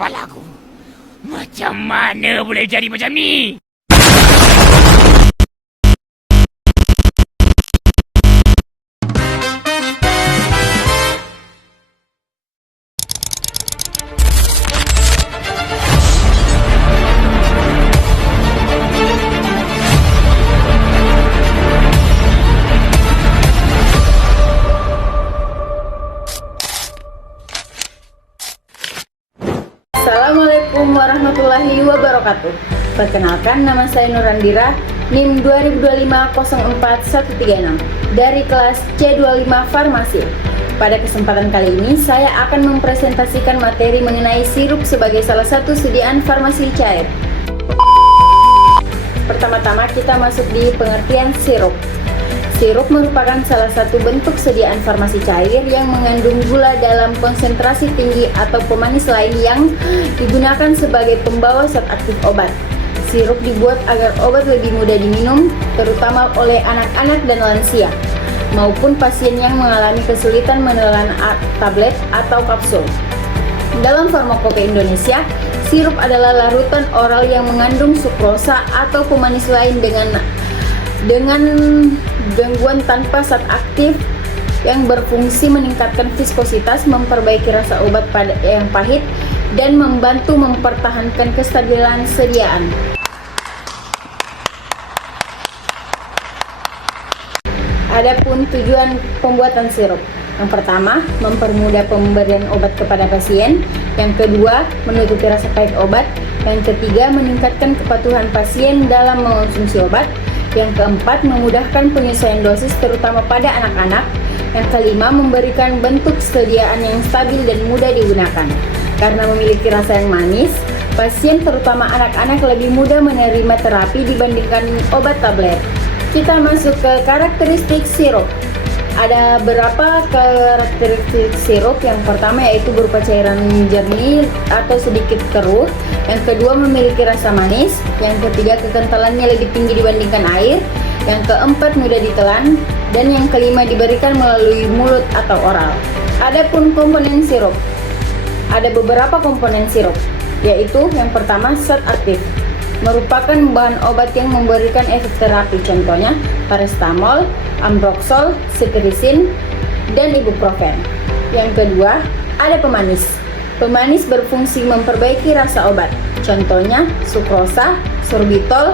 kepalaku. Macam mana boleh jadi macam ni? Assalamualaikum warahmatullahi wabarakatuh. Perkenalkan, nama saya Nurandira, NIM 2025-04136 dari kelas C25 Farmasi. Pada kesempatan kali ini, saya akan mempresentasikan materi mengenai sirup sebagai salah satu sediaan farmasi cair. Pertama-tama kita masuk di pengertian sirup. Sirup merupakan salah satu bentuk sediaan farmasi cair yang mengandung gula dalam konsentrasi tinggi atau pemanis lain yang digunakan sebagai pembawa zat aktif obat. Sirup dibuat agar obat lebih mudah diminum, terutama oleh anak-anak dan lansia, maupun pasien yang mengalami kesulitan menelan tablet atau kapsul. Dalam Farmakope Indonesia, sirup adalah larutan oral yang mengandung sukrosa atau pemanis lain dengan gangguan tanpa zat aktif yang berfungsi meningkatkan viskositas, memperbaiki rasa obat yang pahit, dan membantu mempertahankan kestabilan sediaan. Adapun tujuan pembuatan sirup, yang pertama, mempermudah pemberian obat kepada pasien. Yang kedua, menutupi rasa pahit obat. Yang ketiga, meningkatkan kepatuhan pasien dalam mengonsumsi obat. Yang keempat, memudahkan penyesuaian dosis terutama pada anak-anak. Yang kelima, memberikan bentuk sediaan yang stabil dan mudah digunakan. Karena memiliki rasa yang manis, pasien terutama anak-anak lebih mudah menerima terapi dibandingkan obat tablet. Kita masuk ke karakteristik sirup. Ada beberapa karakteristik sirup. Yang pertama yaitu berupa cairan jernih atau sedikit keruh. Yang kedua, memiliki rasa manis. Yang ketiga, kekentalannya lebih tinggi dibandingkan air. Yang keempat, mudah ditelan. Dan yang kelima, diberikan melalui mulut atau oral. Adapun komponen sirup, ada beberapa komponen sirup, yaitu yang pertama, zat aktif, merupakan bahan obat yang memberikan efek terapi, contohnya paracetamol, ambroxol, cetirizine, dan ibuprofen. Yang kedua, ada pemanis. Pemanis berfungsi memperbaiki rasa obat, contohnya sukrosa, sorbitol,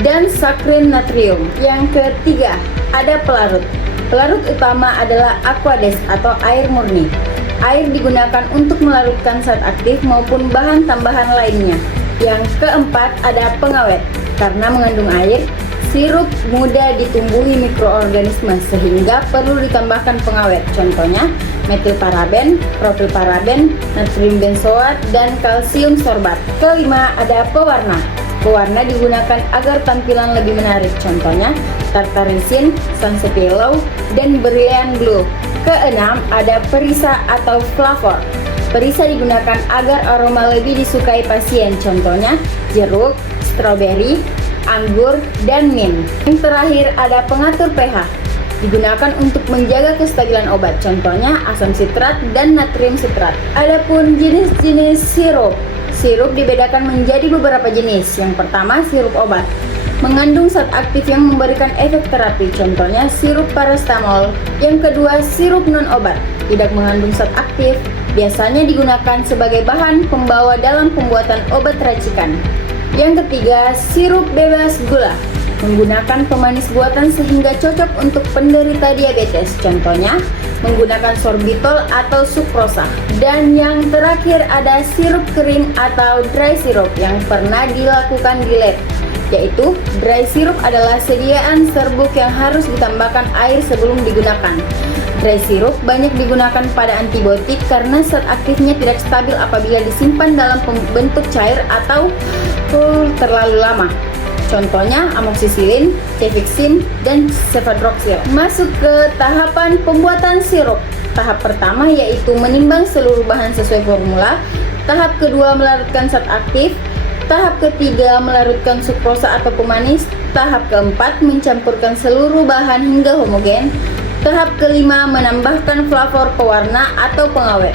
dan sakrin natrium. Yang ketiga, ada pelarut. Pelarut utama adalah aqueous atau air murni. Air digunakan untuk melarutkan zat aktif maupun bahan tambahan lainnya. Yang keempat, ada pengawet. Karena mengandung air, sirup mudah ditumbuhi mikroorganisme sehingga perlu ditambahkan pengawet. Contohnya metilparaben, propilparaben, natrium benzoat, dan kalsium sorbat. Kelima, ada pewarna. Pewarna digunakan agar tampilan lebih menarik. Contohnya tartarisin, sunset yellow, dan brilliant blue. Keenam, ada perisa atau flavor. Perisa digunakan agar aroma lebih disukai pasien. Contohnya jeruk, stroberi, anggur, dan mint. Yang terakhir, ada pengatur pH. Digunakan untuk menjaga kestabilan obat. Contohnya asam sitrat dan natrium sitrat. Adapun jenis-jenis sirup. Sirup dibedakan menjadi beberapa jenis. Yang pertama, sirup obat. Mengandung zat aktif yang memberikan efek terapi. Contohnya sirup paracetamol. Yang kedua, sirup non-obat. Tidak mengandung zat aktif. Biasanya digunakan sebagai bahan pembawa dalam pembuatan obat racikan. Yang ketiga, sirup bebas gula. Menggunakan pemanis buatan sehingga cocok untuk penderita diabetes. Contohnya, menggunakan sorbitol atau sukrosa. Dan yang terakhir, ada sirup kering atau dry syrup yang pernah dilakukan di lab. Yaitu, dry syrup adalah sediaan serbuk yang harus ditambahkan air sebelum digunakan. Dry syrup banyak digunakan pada antibiotik karena zat aktifnya tidak stabil apabila disimpan dalam bentuk cair atau terlalu lama. Contohnya amoxicillin, cefixime, dan cefadroxil. Masuk ke tahapan pembuatan sirup. Tahap pertama yaitu menimbang seluruh bahan sesuai formula. Tahap kedua, melarutkan zat aktif. Tahap ketiga, melarutkan sukrosa atau pemanis. Tahap keempat, mencampurkan seluruh bahan hingga homogen. Tahap kelima, menambahkan flavor pewarna atau pengawet.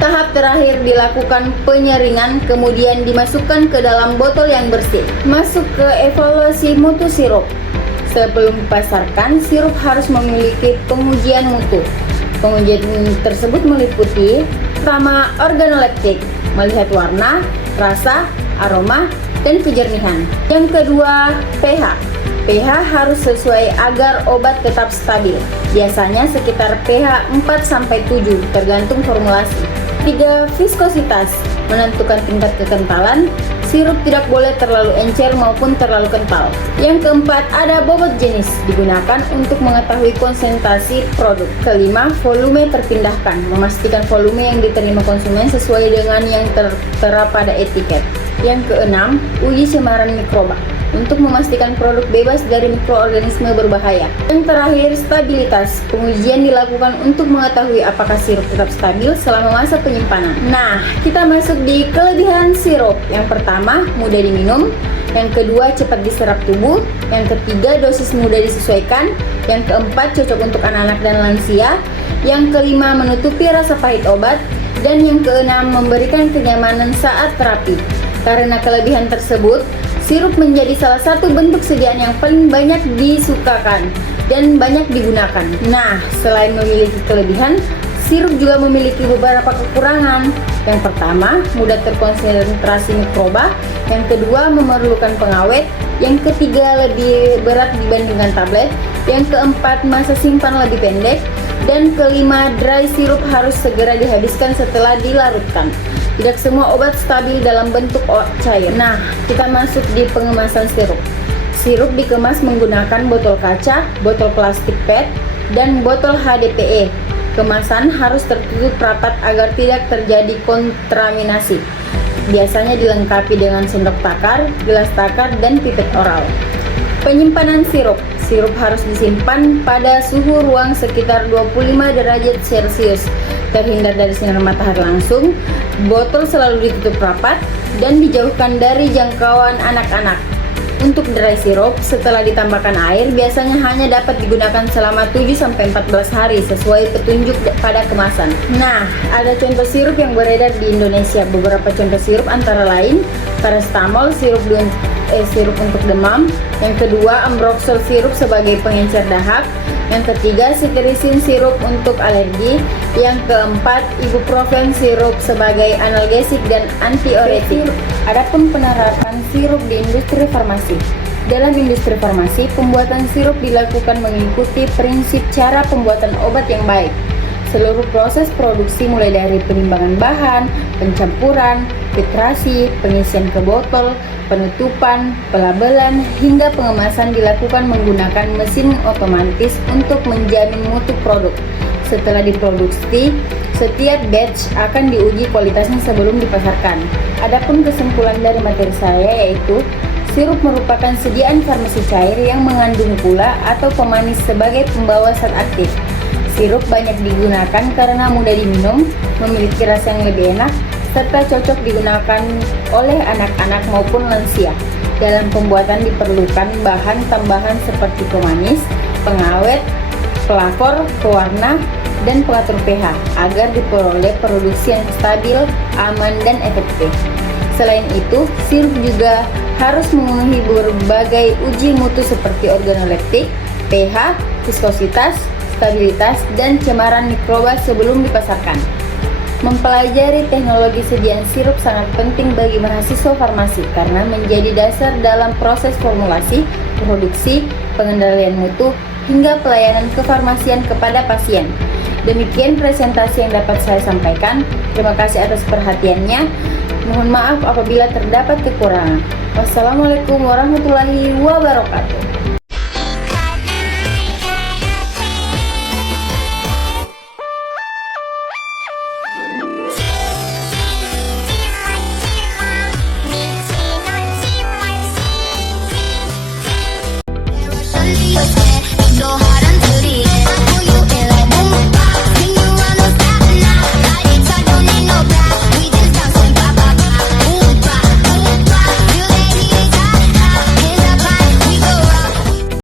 Tahap terakhir dilakukan penyeringan, kemudian dimasukkan ke dalam botol yang bersih. Masuk ke evaluasi mutu sirup. Sebelum dipasarkan, sirup harus memiliki pengujian mutu. Pengujian tersebut meliputi pertama, organoleptik, melihat warna, rasa, aroma, dan kejernihan. Yang kedua, pH. pH harus sesuai agar obat tetap stabil. Biasanya sekitar pH 4-7 tergantung formulasi. 3. Viskositas, menentukan tingkat kekentalan. Sirup tidak boleh terlalu encer maupun terlalu kental. Yang keempat, ada bobot jenis, digunakan untuk mengetahui konsentrasi produk. Kelima, volume terpindahkan, memastikan volume yang diterima konsumen sesuai dengan yang tertera pada etiket. Yang keenam, uji cemaran mikroba, untuk memastikan produk bebas dari mikroorganisme berbahaya. Yang terakhir, stabilitas. Pengujian dilakukan untuk mengetahui apakah sirup tetap stabil selama masa penyimpanan. Nah, kita masuk di kelebihan sirup. Yang pertama, mudah diminum. Yang kedua, cepat diserap tubuh. Yang ketiga, dosis mudah disesuaikan. Yang keempat, cocok untuk anak-anak dan lansia. Yang kelima, menutupi rasa pahit obat. Dan yang keenam, memberikan kenyamanan saat terapi. Karena kelebihan tersebut, sirup menjadi salah satu bentuk sediaan yang paling banyak disukakan dan banyak digunakan. Nah, selain memiliki kelebihan, sirup juga memiliki beberapa kekurangan. Yang pertama, mudah terkonsentrasi mikroba. Yang kedua, memerlukan pengawet. Yang ketiga, lebih berat dibandingkan tablet. Yang keempat, masa simpan lebih pendek. Dan kelima, dry sirup harus segera dihabiskan setelah dilarutkan. Tidak semua obat stabil dalam bentuk cair. Nah, kita masuk di pengemasan sirup. Sirup dikemas menggunakan botol kaca, botol plastik PET, dan botol HDPE. Kemasan harus tertutup rapat agar tidak terjadi kontaminasi. Biasanya dilengkapi dengan sendok takar, gelas takar, dan pipet oral. Penyimpanan sirup. Sirup harus disimpan pada suhu ruang sekitar 25 derajat Celcius. Terhindar dari sinar matahari langsung, botol selalu ditutup rapat dan dijauhkan dari jangkauan anak-anak. Untuk dry sirup, setelah ditambahkan air, biasanya hanya dapat digunakan selama 7-14 hari sesuai petunjuk pada kemasan. Nah, ada contoh sirup yang beredar di Indonesia. Beberapa contoh sirup antara lain paracetamol, sirup untuk demam. Yang kedua, ambroxol sirup sebagai pengencer dahak. Yang ketiga, cetirizine sirup untuk alergi. Yang keempat, ibuprofen sirup sebagai analgesik dan antioretik. Adapun penerapan sirup di industri farmasi. Dalam industri farmasi, pembuatan sirup dilakukan mengikuti prinsip cara pembuatan obat yang baik. Seluruh proses produksi mulai dari penimbangan bahan, pencampuran, filtrasi, pengisian ke botol, penutupan, pelabelan, hingga pengemasan dilakukan menggunakan mesin otomatis untuk menjamin mutu produk. Setelah diproduksi, setiap batch akan diuji kualitasnya sebelum dipasarkan. Adapun kesimpulan dari materi saya yaitu, sirup merupakan sediaan farmasi cair yang mengandung gula atau pemanis sebagai pembawa zat aktif. Sirup banyak digunakan karena mudah diminum, memiliki rasa yang lebih enak, serta cocok digunakan oleh anak-anak maupun lansia. Dalam pembuatan diperlukan bahan tambahan seperti pemanis, pengawet, pelapor, pewarna, dan pengatur pH agar diperoleh produksi yang stabil, aman, dan efektif. Selain itu, sirup juga harus memenuhi berbagai uji mutu seperti organoleptik, pH, viskositas, stabilitas, dan cemaran mikroba sebelum dipasarkan. Mempelajari teknologi sediaan sirup sangat penting bagi mahasiswa farmasi karena menjadi dasar dalam proses formulasi, produksi, pengendalian mutu, hingga pelayanan kefarmasian kepada pasien. Demikian presentasi yang dapat saya sampaikan. Terima kasih atas perhatiannya. Mohon maaf apabila terdapat kekurangan. Wassalamualaikum warahmatullahi wabarakatuh.